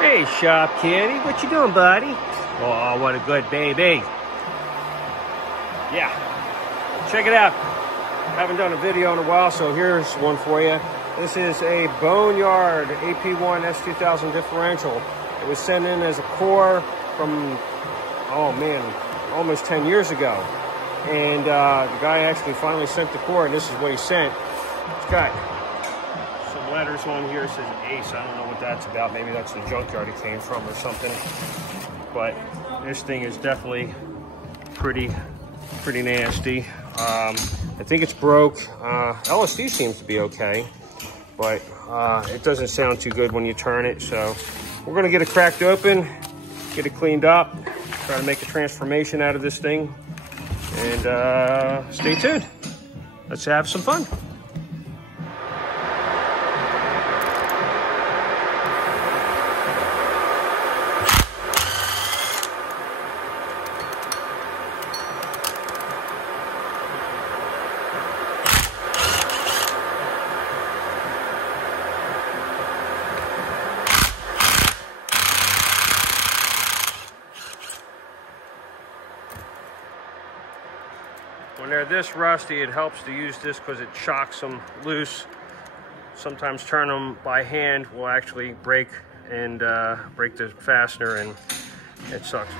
Hey, Shop Kitty, what you doing, buddy? Oh, what a good baby. Yeah, check it out. Haven't done a video in a while, so here's one for you. This is a Boneyard AP1 S2000 differential. It was sent in as a core from, oh man, almost 10 years ago. And the guy actually finally sent the core, and this is what he sent. It's got some letters on here. It says Ace. I don't know what that's about. Maybe that's the junkyard it came from or something. But this thing is definitely pretty nasty. I think it's broke. LSD seems to be okay, but it doesn't sound too good when you turn it. So we're gonna get it cracked open, get it cleaned up, try to make a transformation out of this thing, and stay tuned. Let's have some fun. When they're this rusty, it helps to use this because it shocks them loose. Sometimes turn them by hand will actually break and break the fastener, and it sucks.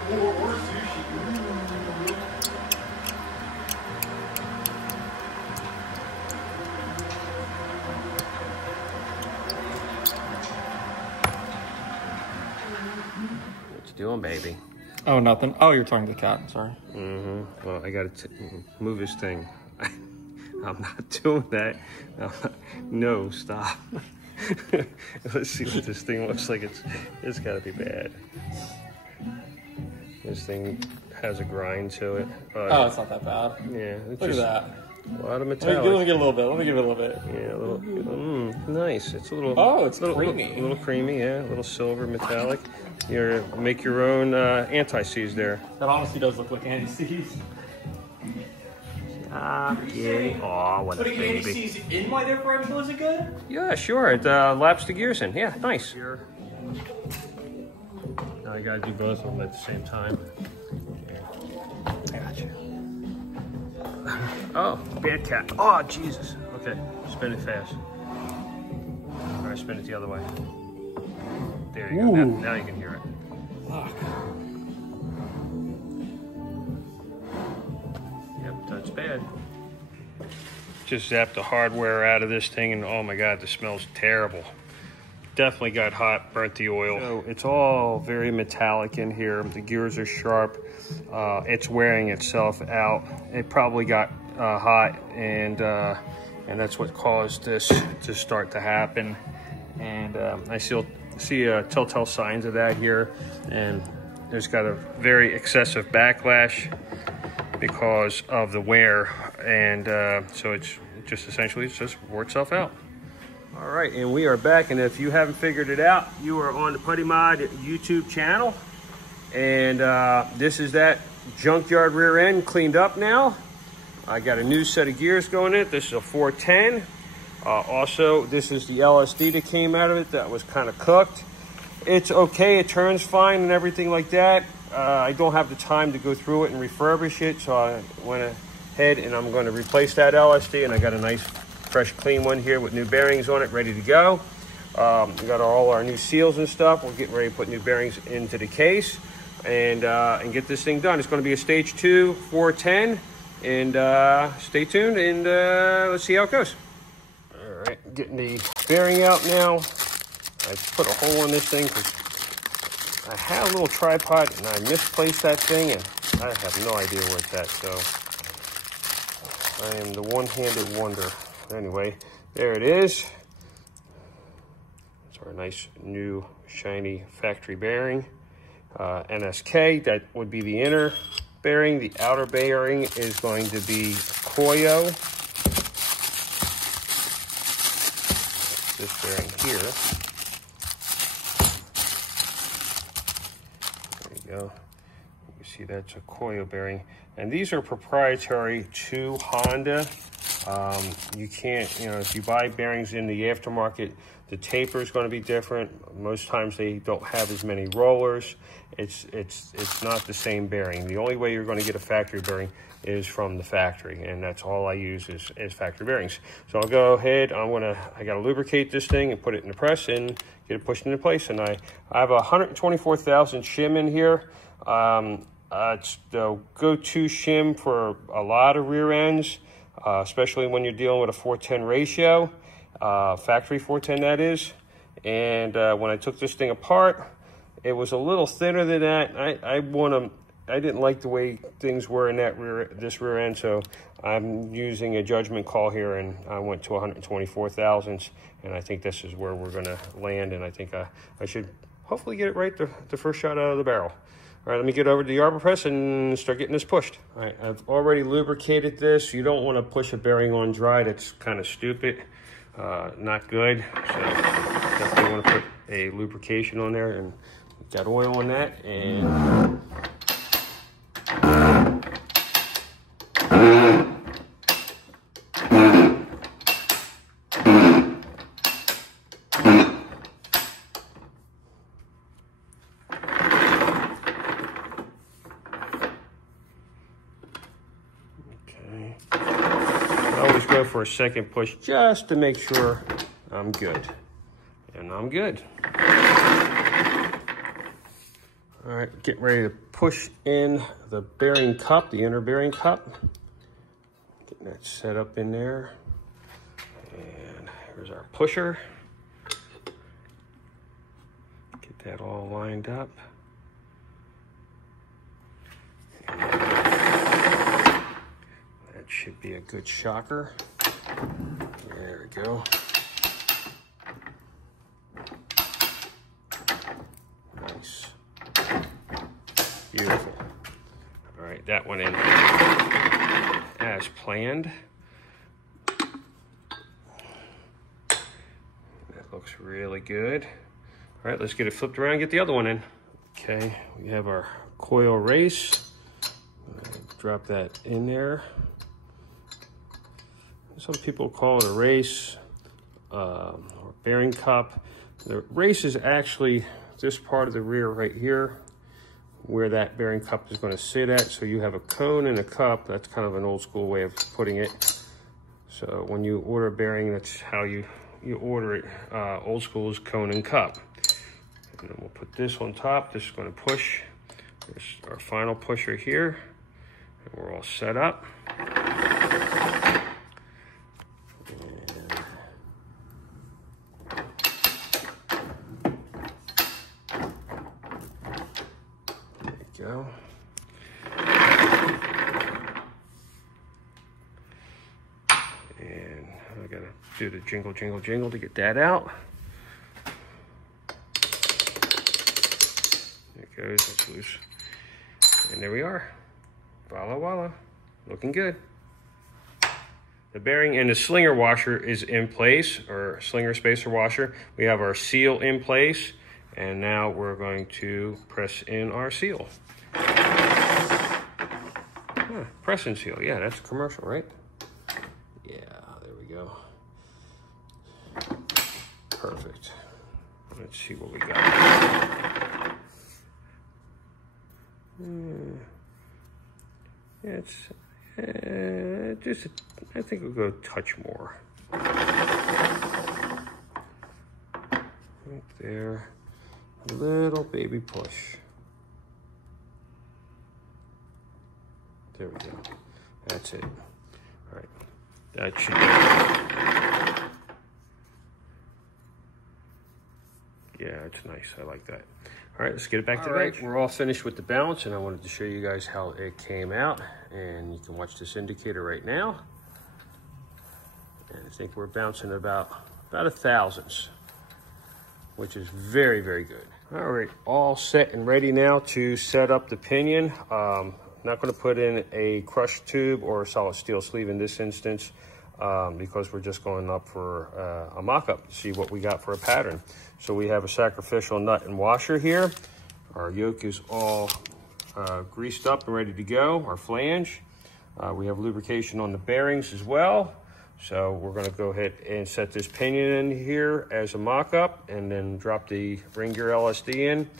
What you doing, baby? Oh, nothing. Oh, you're talking to the cat. Sorry. Mm-hmm. Well, I got to move this thing. I'm not doing that. No, stop. Let's see what this thing looks like. It's got to be bad. This thing has a grind to it. Oh, it's not that bad. Yeah. Look at that. A lot of metallic. Let me get a little bit. Let me give it a little bit. Yeah, a little. Nice. It's a little. Oh, it's creamy. A little creamy. Yeah, a little silver metallic. You make your own anti-seize there. That honestly does look like anti-seize. Yeah. Oh, what a baby. Putting anti-seize in my differential, is it good? Yeah, sure. It laps the gears in. Yeah, nice. Now you gotta do both of them at the same time. Gotcha. Oh, bad cat. Oh, Jesus. Okay, spin it fast. All right, spin it the other way. There you go. Now you can hear it. Fuck. Yep, that's bad. Just zapped the hardware out of this thing, and oh my God, the smell's terrible. Definitely got hot, burnt the oil. So it's all very metallic in here. The gears are sharp. It's wearing itself out. It probably got hot, and that's what caused this to start to happen. And I still see telltale signs of that here, and there's got a very excessive backlash because of the wear, and so it's just essentially just wore itself out. All right, and we are back, and if you haven't figured it out, you are on the PuddyMod YouTube channel, and this is that junkyard rear end cleaned up now. I got a new set of gears going in it. This is a 410. Also, this is the LSD that came out of it that was kind of cooked. It's okay, it turns fine and everything like that. I don't have the time to go through it and refurbish it, so I went ahead and I'm going to replace that LSD, and I got a nice fresh clean one here with new bearings on it, ready to go. We got all our new seals and stuff. We're getting ready to put new bearings into the case and get this thing done. It's going to be a stage 2 410, and stay tuned, and let's see how it goes. All right, getting the bearing out now. I put a hole in this thing because I had a little tripod and I misplaced that thing, and I have no idea where it's at, so I am the one-handed wonder. Anyway, there it is. It's our nice new shiny factory bearing. NSK, that would be the inner bearing. The outer bearing is going to be Koyo. This bearing here. There you go. You see that's a Koyo bearing. And these are proprietary to Honda. You can't, you know, if you buy bearings in the aftermarket, the taper is going to be different. Most times they don't have as many rollers. It's not the same bearing. The only way you're going to get a factory bearing is from the factory, and that's all I use is factory bearings. So I'll go ahead, I gotta lubricate this thing and put it in the press and get it pushed into place. And I have a 124,000 shim in here. It's the go-to shim for a lot of rear ends, especially when you're dealing with a 410 ratio, factory 410 that is. And when I took this thing apart, it was a little thinner than that. I didn't like the way things were in this rear end, so I'm using a judgment call here, and I went to 124 thousandths, and I think this is where we're going to land, and I think I should hopefully get it right the first shot out of the barrel. All right, let me get over to the arbor press and start getting this pushed. All right, I've already lubricated this. You don't want to push a bearing on dry. That's kind of stupid, not good. So definitely want to put a lubrication on there, and got oil on that, and for a second push just to make sure I'm good. And I'm good. All right, getting ready to push in the bearing cup, the inner bearing cup. Getting that set up in there. And here's our pusher. Get that all lined up. That should be a good shocker. There we go. Nice. Beautiful. All right, that went in as planned. That looks really good. All right, let's get it flipped around and get the other one in. Okay, we have our coil race. Drop that in there. Some people call it a race or bearing cup. The race is actually this part of the rear right here where that bearing cup is going to sit at. So you have a cone and a cup. That's kind of an old school way of putting it. So when you order a bearing, that's how you order it. Old school is cone and cup. And then we'll put this on top. This is going to push. There's our final pusher here. And we're all set up. Go. And I gotta do the jingle, jingle, jingle to get that out. There it goes, that's loose. And there we are. Voila, voila. Looking good. The bearing and the slinger washer is in place, or slinger spacer washer. We have our seal in place, and now we're going to press in our seal. Press and seal, yeah, that's commercial, right? Yeah, there we go. Perfect. Let's see what we got. Yeah, it's just, I think we'll go a touch more. Right there, a little baby push. There we go. That's it. All right. That should be. Yeah, it's nice. I like that. All right, let's get it back to the bench. We're all finished with the balance, and I wanted to show you guys how it came out. And you can watch this indicator right now. And I think we're bouncing about a thousandths, which is very, very good. All right, all set and ready now to set up the pinion. Not going to put in a crushed tube or a solid steel sleeve in this instance because we're just going up for a mock-up to see what we got for a pattern. So we have a sacrificial nut and washer here. Our yoke is all greased up and ready to go, our flange. We have lubrication on the bearings as well. So we're going to go ahead and set this pinion in here as a mock-up, and then drop the ring gear LSD in,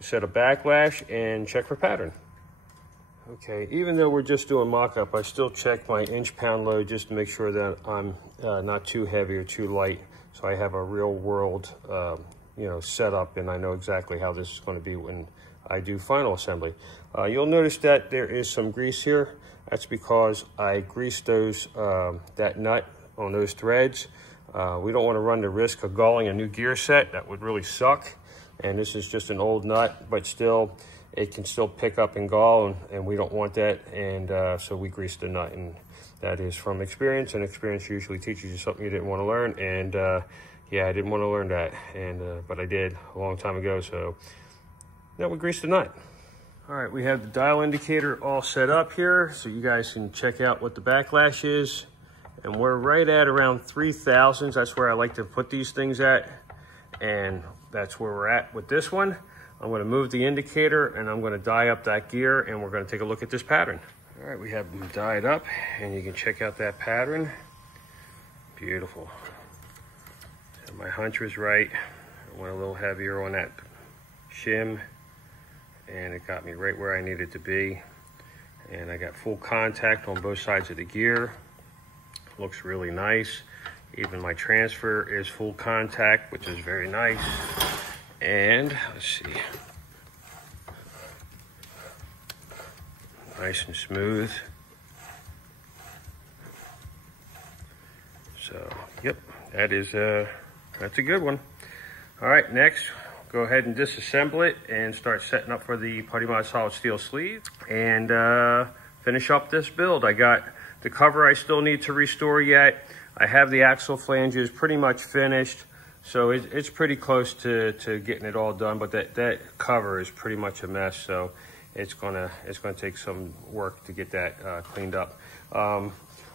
set a backlash, and check for pattern. Okay, even though we're just doing mock-up, I still check my inch-pound load just to make sure that I'm not too heavy or too light, so I have a real-world setup, and I know exactly how this is going to be when I do final assembly. You'll notice that there is some grease here. That's because I greased those that nut on those threads. We don't want to run the risk of galling a new gear set. That would really suck. And this is just an old nut, but still, it can still pick up and gall, and we don't want that. And so we greased the nut, and that is from experience. And experience usually teaches you something you didn't want to learn. And yeah, I didn't want to learn that, but I did a long time ago. So now we greased the nut. All right, we have the dial indicator all set up here, so you guys can check out what the backlash is. And we're right at around 3,000. That's where I like to put these things at. And that's where we're at with this one. I'm going to move the indicator, and I'm going to die up that gear, and we're going to take a look at this pattern. All right, we have them died up, and you can check out that pattern. Beautiful. And my hunch was right. I went a little heavier on that shim, and it got me right where I needed to be. And I got full contact on both sides of the gear. Looks really nice. Even my transfer is full contact, which is very nice. And let's see, nice and smooth. So, yep, that's a good one. All right, next, go ahead and disassemble it and start setting up for the PuddyMod solid steel sleeve and finish up this build. I got the cover I still need to restore yet. I have the axle flanges pretty much finished, so it's pretty close to getting it all done, but that cover is pretty much a mess, so it's gonna take some work to get that cleaned up. A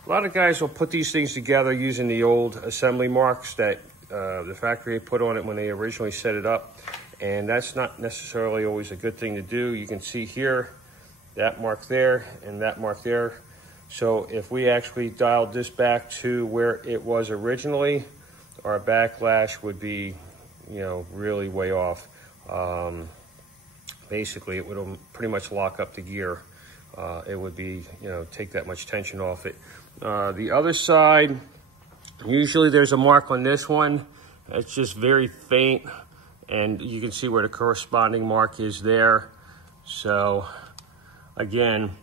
lot of guys will put these things together using the old assembly marks that the factory put on it when they originally set it up, and that's not necessarily always a good thing to do. You can see here, that mark there and that mark there. So if we actually dialed this back to where it was originally, our backlash would be, really way off. Basically, it would pretty much lock up the gear. It would be, take that much tension off it. The other side, usually there's a mark on this one. It's just very faint, and you can see where the corresponding mark is there. So again,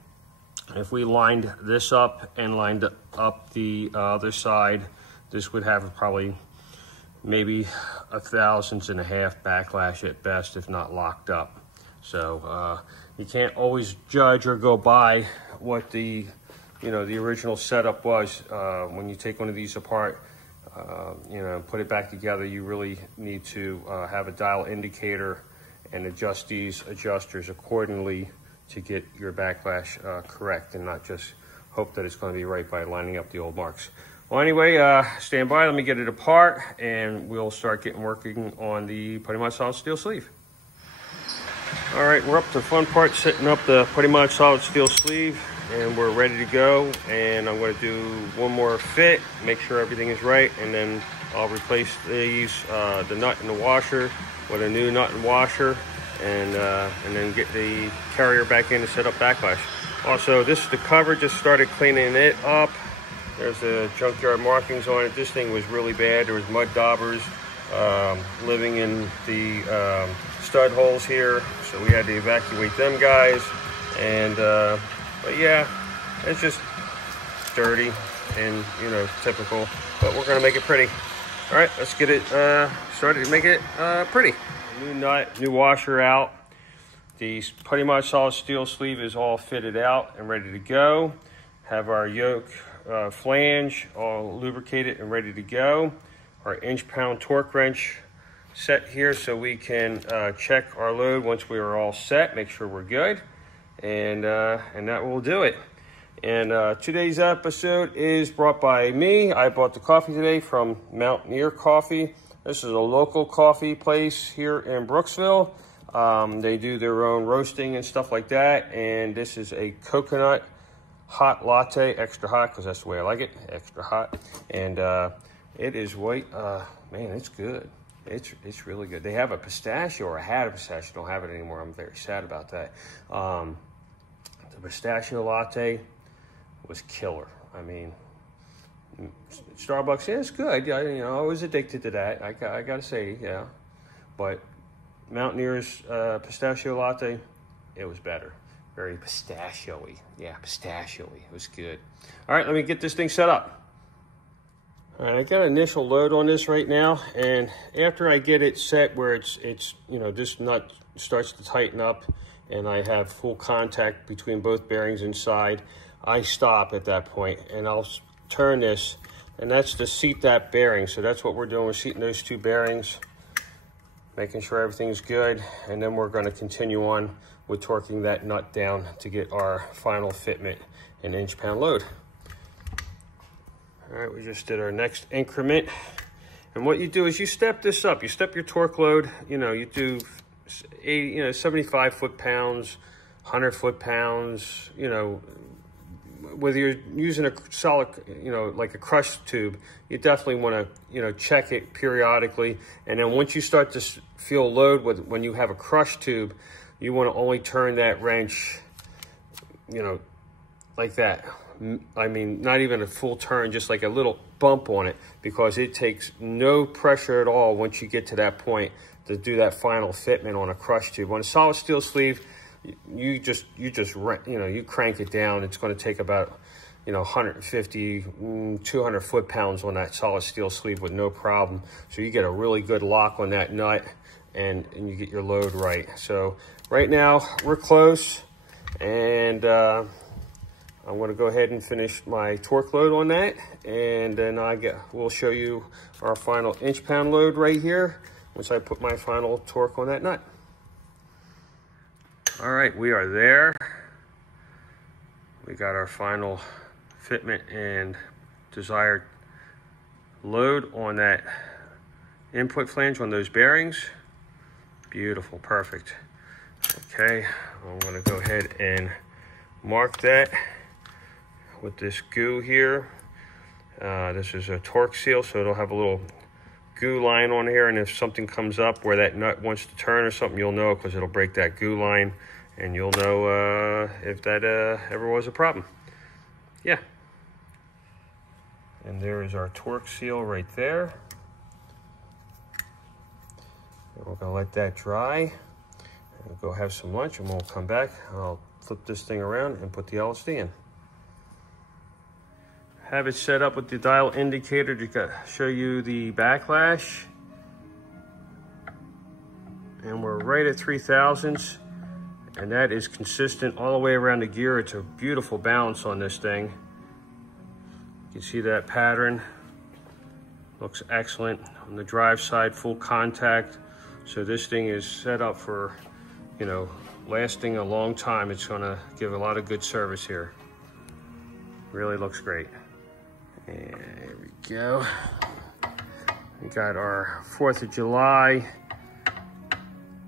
if we lined this up and lined up the other side, this would have probably maybe 1/1000 backlash at best, if not locked up. So you can't always judge or go by what the original setup was. When you take one of these apart, put it back together, you really need to have a dial indicator and adjust these adjusters accordingly to get your backlash correct, and not just hope that it's going to be right by lining up the old marks. Well, anyway, stand by. Let me get it apart, and we'll start working on the PuddyMod solid steel sleeve. All right, we're up to the fun part, setting up the PuddyMod solid steel sleeve, and we're ready to go. And I'm going to do one more fit, make sure everything is right, and then I'll replace these, the nut and the washer, with a new nut and washer, and then get the carrier back in to set up backlash. Also, this is the cover, just started cleaning it up. There's the junkyard markings on it. This thing was really bad. There was mud daubers living in the stud holes here, so we had to evacuate them guys. And but yeah, it's just dirty and typical, but we're gonna make it pretty. All right, let's get it started to make it pretty. New nut, new washer out. The PuddyMod solid steel sleeve is all fitted out and ready to go. Have our yoke flange all lubricated and ready to go. Our inch-pound torque wrench set here so we can check our load once we are all set, make sure we're good, and that will do it. And today's episode is brought by me. I bought the coffee today from Mountaineer Coffee. This is a local coffee place here in Brooksville. They do their own roasting and stuff like that, and this is a coconut hot latte, extra hot, because that's the way I like it, extra hot. And it is white. Man, it's good. It's really good. They have a pistachio, or I had a pistachio. Don't have it anymore. I'm very sad about that. The pistachio latte was killer. I mean, Starbucks, yeah, it's good. I was addicted to that. I gotta say, yeah. But Mountaineer's pistachio latte, it was better. Very pistachio-y. Yeah, pistachio-y. It was good. All right, let me get this thing set up. All right, I got initial load on this right now, and after I get it set where it's this nut starts to tighten up and I have full contact between both bearings inside, I stop at that point and I'll turn this, and that's to seat that bearing. So that's what we're doing. We're seating those two bearings, making sure everything's good, and then we're going to continue on with torquing that nut down to get our final fitment and inch-pound load. All right, we just did our next increment. And what you do is you step this up. You step your torque load, you do 75 foot-pounds, 100 foot-pounds, whether you're using a solid, like a crush tube, you definitely want to, check it periodically. And then once you start to feel load when you have a crush tube, you want to only turn that wrench, like that. I mean, not even a full turn, just like a little bump on it, because it takes no pressure at all once you get to that point to do that final fitment on a crush tube. On a solid steel sleeve, you crank it down. It's going to take about 150 200 foot-pounds on that solid steel sleeve with no problem. So you get a really good lock on that nut, and you get your load right. So right now we're close, and I'm going to go ahead and finish my torque load on that, and then we'll show you our final inch-pound load right here once I put my final torque on that nut. All right, we are there. We got our final fitment and desired load on that input flange on those bearings. Beautiful, perfect. Okay, I'm going to go ahead and mark that with this goo here. This is a torque seal, so it'll have a little goo line on here, and if something comes up where that nut wants to turn or something, you'll know, because it'll break that goo line, and you'll know if that ever was a problem. Yeah. And there is our torque seal right there. And we're gonna let that dry. We'll go have some lunch, and we'll come back. I'll flip this thing around and put the LSD in. Have it set up with the dial indicator to show you the backlash. And we're right at 3000s, and that is consistent all the way around the gear. It's a beautiful balance on this thing. You can see that pattern. Looks excellent. On the drive side, full contact. So this thing is set up for, lasting a long time. It's gonna give a lot of good service here. Really looks great. And there we go. We got our 4th of July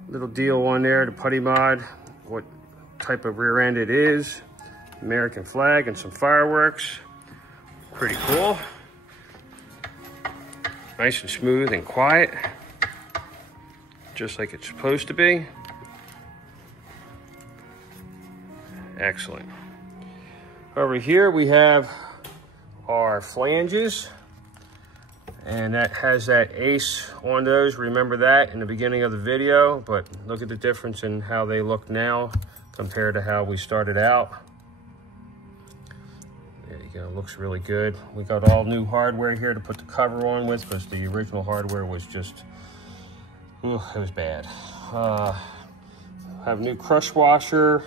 little deal on there, the PuddyMod, what type of rear end it is, American flag and some fireworks. Pretty cool. Nice and smooth and quiet, just like it's supposed to be. Excellent. Over here we have our flanges, and that has that ace on those. Remember that in the beginning of the video, but look at the difference in how they look now compared to how we started out. There you go, looks really good. We got all new hardware here to put the cover on with, because the original hardware was just, it was bad. Have new crush washer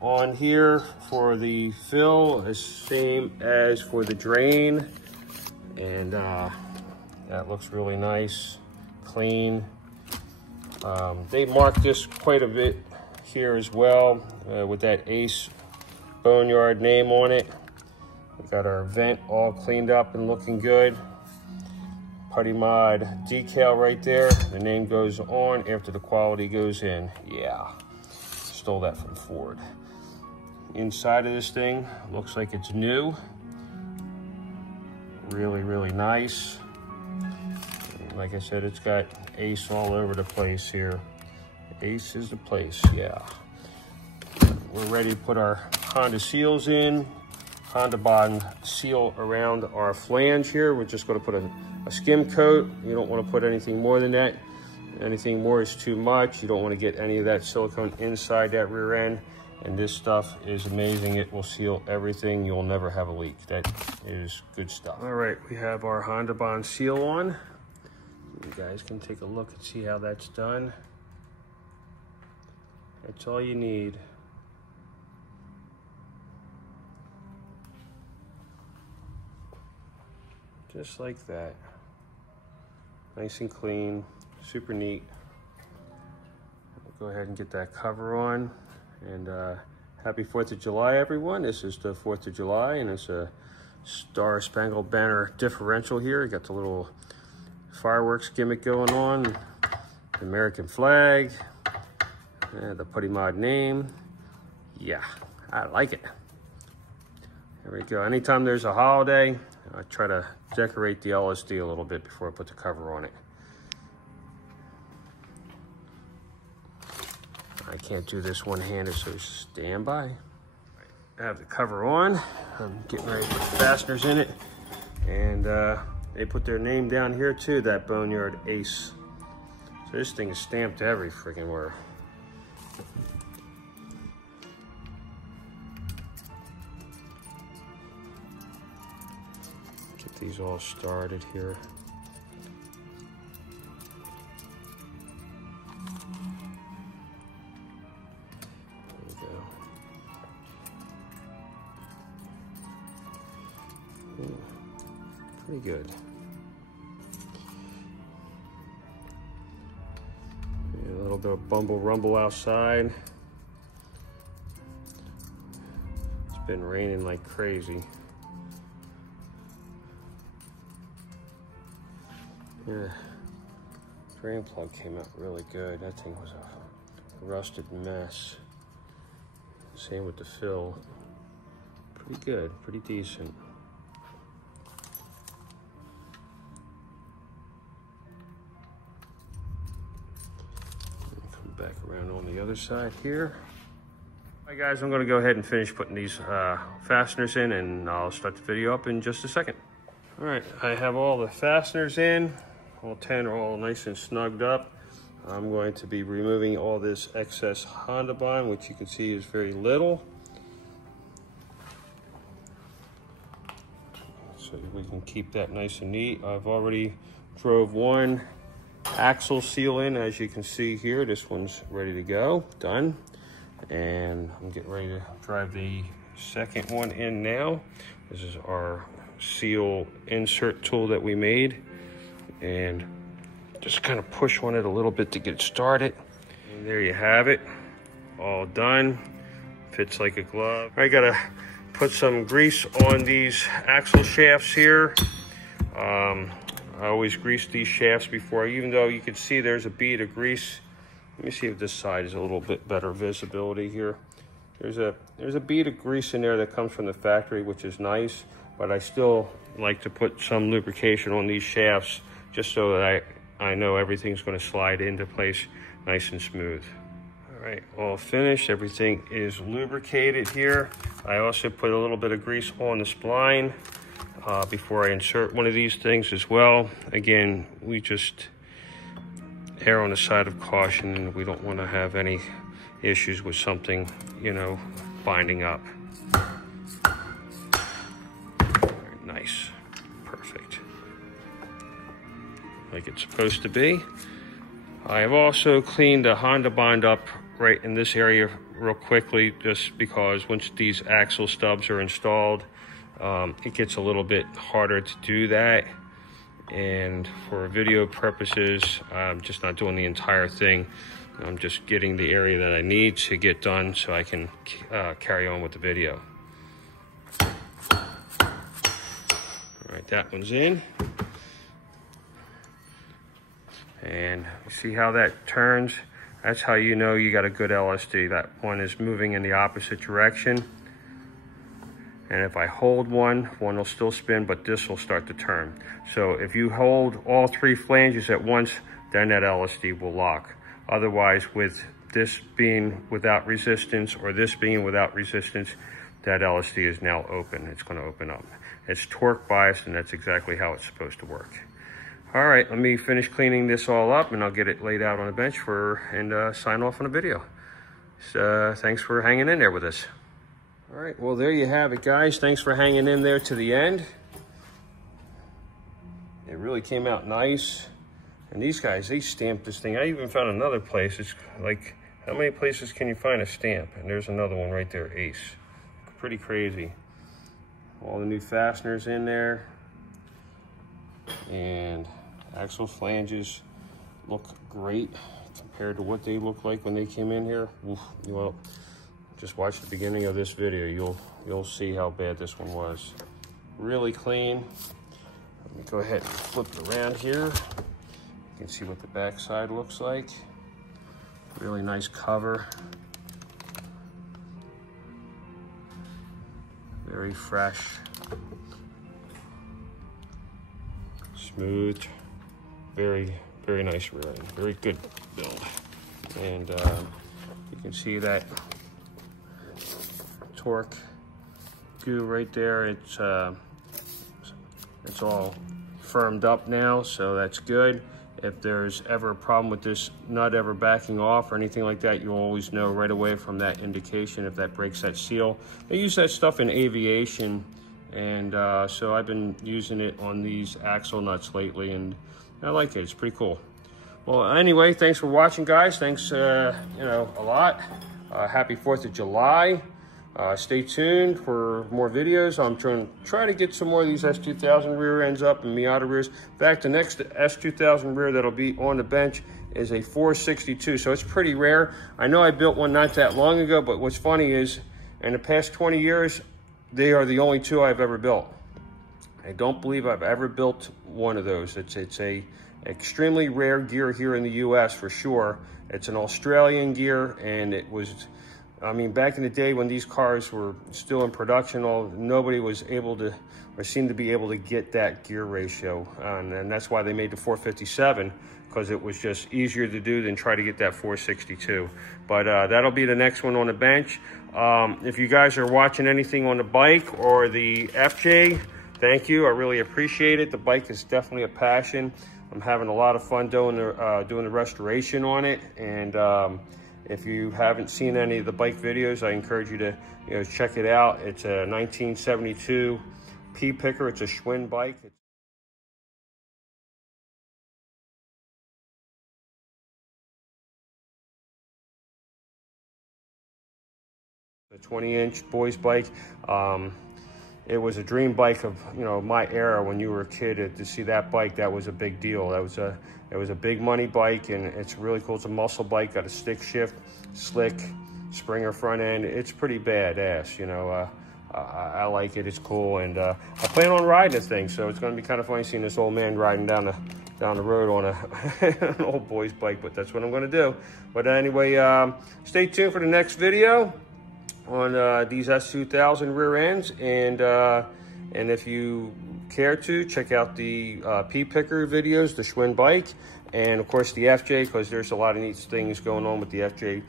on here for the fill, the same as for the drain, and that looks really nice, clean. They marked this quite a bit here as well with that Ace Boneyard name on it. We got our vent all cleaned up and looking good. PuddyMod decal right there. The name goes on after the quality goes in. Yeah, stole that from Ford. inside of this thing looks like it's new. Really, really nice. Like I said, it's got Ace all over the place here. Ace is the place, yeah. We're ready to put our Honda seals in. Honda Bond seal around our flange here. We're just going to put a skim coat. You don't want to put anything more than that. Anything more is too much. You don't want to get any of that silicone inside that rear end. And this stuff is amazing. It will seal everything. You'll never have a leak. That is good stuff. All right, we have our Honda Bond seal on. You guys can take a look and see how that's done. That's all you need. Just like that. Nice and clean, super neat. Go ahead and get that cover on. And happy 4th of July, everyone. This is the 4th of July, and it's a Star Spangled Banner differential here. You got the little fireworks gimmick going on, the American flag, the PuddyMod name. Yeah, I like it. There we go. Anytime there's a holiday, I try to decorate the LSD a little bit before I put the cover on it. I can't do this one-handed, so stand by. I have the cover on. I'm getting ready to put the fasteners in it. And they put their name down here too, that Boneyard Ace. So this thing is stamped every freaking where. Get these all started here. Pretty good. A little bit of bumble rumble outside. It's been raining like crazy. Yeah, drain plug came out really good. That thing was a rusted mess. Same with the fill. Pretty good, pretty decent. Back around on the other side here. All right, guys, I'm going to go ahead and finish putting these fasteners in, and I'll start the video up in just a second. All right, I have all the fasteners in. All 10 are all nice and snugged up. I'm going to be removing all this excess Honda Bond, which you can see is very little. So we can keep that nice and neat. I've already drove one axle seal in, as you can see here. This one's ready to go, done. And I'm getting ready to drive the second one in now. This is our seal insert tool that we made. And just kind of push on it a little bit to get started. And there you have it, all done. Fits like a glove. I gotta put some grease on these axle shafts here. I always grease these shafts before, even though you can see there's a bead of grease. Let me see if this side is a little bit better visibility here. There's a bead of grease in there that comes from the factory, which is nice, but I still like to put some lubrication on these shafts just so that I know everything's going to slide into place nice and smooth. All right, all finished. Everything is lubricated here. I also put a little bit of grease on the spline before I insert one of these things as well. Again, we just err on the side of caution, and we don't want to have any issues with something, you know, binding up. Very nice, perfect, like it's supposed to be. I have also cleaned the Honda Bond up right in this area real quickly, just because once these axle stubs are installed, it gets a little bit harder to do that. And for video purposes, I'm just not doing the entire thing. I'm just getting the area that I need to get done so I can carry on with the video. All right, that one's in. And you see how that turns? That's how you know you got a good LSD. That one is moving in the opposite direction. And if I hold one will still spin, but this will start to turn. So if you hold all 3 flanges at once, then that LSD will lock. Otherwise, with this being without resistance or this being without resistance, that LSD is now open. It's going to open up. It's torque biased, and that's exactly how it's supposed to work. All right, let me finish cleaning this all up, and I'll get it laid out on a bench and sign off on a video. So thanks for hanging in there with us. All right, well, there you have it, guys. Thanks for hanging in there to the end. It really came out nice. And these guys, they stamped this thing. I even found another place. It's like, how many places can you find a stamp? And there's another one right there, Ace. Pretty crazy. All the new fasteners in there. And axle flanges look great compared to what they looked like when they came in here. Oof, well, just watch the beginning of this video. You'll see how bad this one was. Really clean. Let me go ahead and flip it around here. You can see what the back side looks like. Really nice cover. Very fresh. Smooth. Very, very nice rear end. Very good build. And you can see that torque goo right there. It's all firmed up now, so that's good. If there's ever a problem with this nut ever backing off or anything like that, you'll always know right away from that indication if that breaks that seal. They use that stuff in aviation, and so I've been using it on these axle nuts lately, and I like it. It's pretty cool. Well, anyway, thanks for watching, guys. Thanks, a lot. Happy 4th of July. Stay tuned for more videos. I'm try to get some more of these S2000 rear ends up and Miata rears. In fact, the next S2000 rear that'll be on the bench is a 462, so it's pretty rare. I know I built one not that long ago, but what's funny is in the past 20 years, they are the only 2 I've ever built. I don't believe I've ever built one of those. It's a extremely rare gear here in the US for sure. It's an Australian gear, and it was, I mean, back in the day when these cars were still in production, nobody was able to, or seemed to be able to get that gear ratio. And that's why they made the 457, because it was just easier to do than try to get that 462. But that'll be the next one on the bench. If you guys are watching anything on the bike or the FJ, thank you. I really appreciate it. The bike is definitely a passion. I'm having a lot of fun doing the restoration on it. And if you haven't seen any of the bike videos, I encourage you to check it out. It's a 1972 P Picker. It's a Schwinn bike. A 20-inch boys bike. It was a dream bike of my era when you were a kid. To see that bike, that was a big deal. It was a big money bike, and it's really cool. It's a muscle bike, got a stick shift, slick Springer front end. It's pretty badass. I like it. It's cool, and I plan on riding this thing. So it's going to be kind of funny seeing this old man riding down the road on an old boy's bike. But that's what I'm going to do. But anyway, stay tuned for the next video on these S2000 rear ends, and if you care to, check out the P Picker videos, the Schwinn bike, and of course the FJ, because there's a lot of neat things going on with the FJ,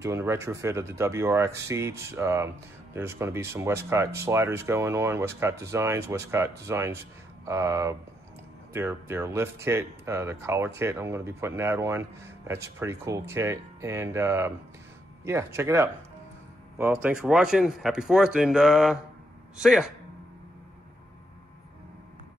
doing the retrofit of the WRX seats. There's going to be some Westcott sliders going on, Westcott Designs, their lift kit, the collar kit. I'm going to be putting that on. That's a pretty cool kit, and yeah, check it out. Well, thanks for watching. Happy 4th, and see ya.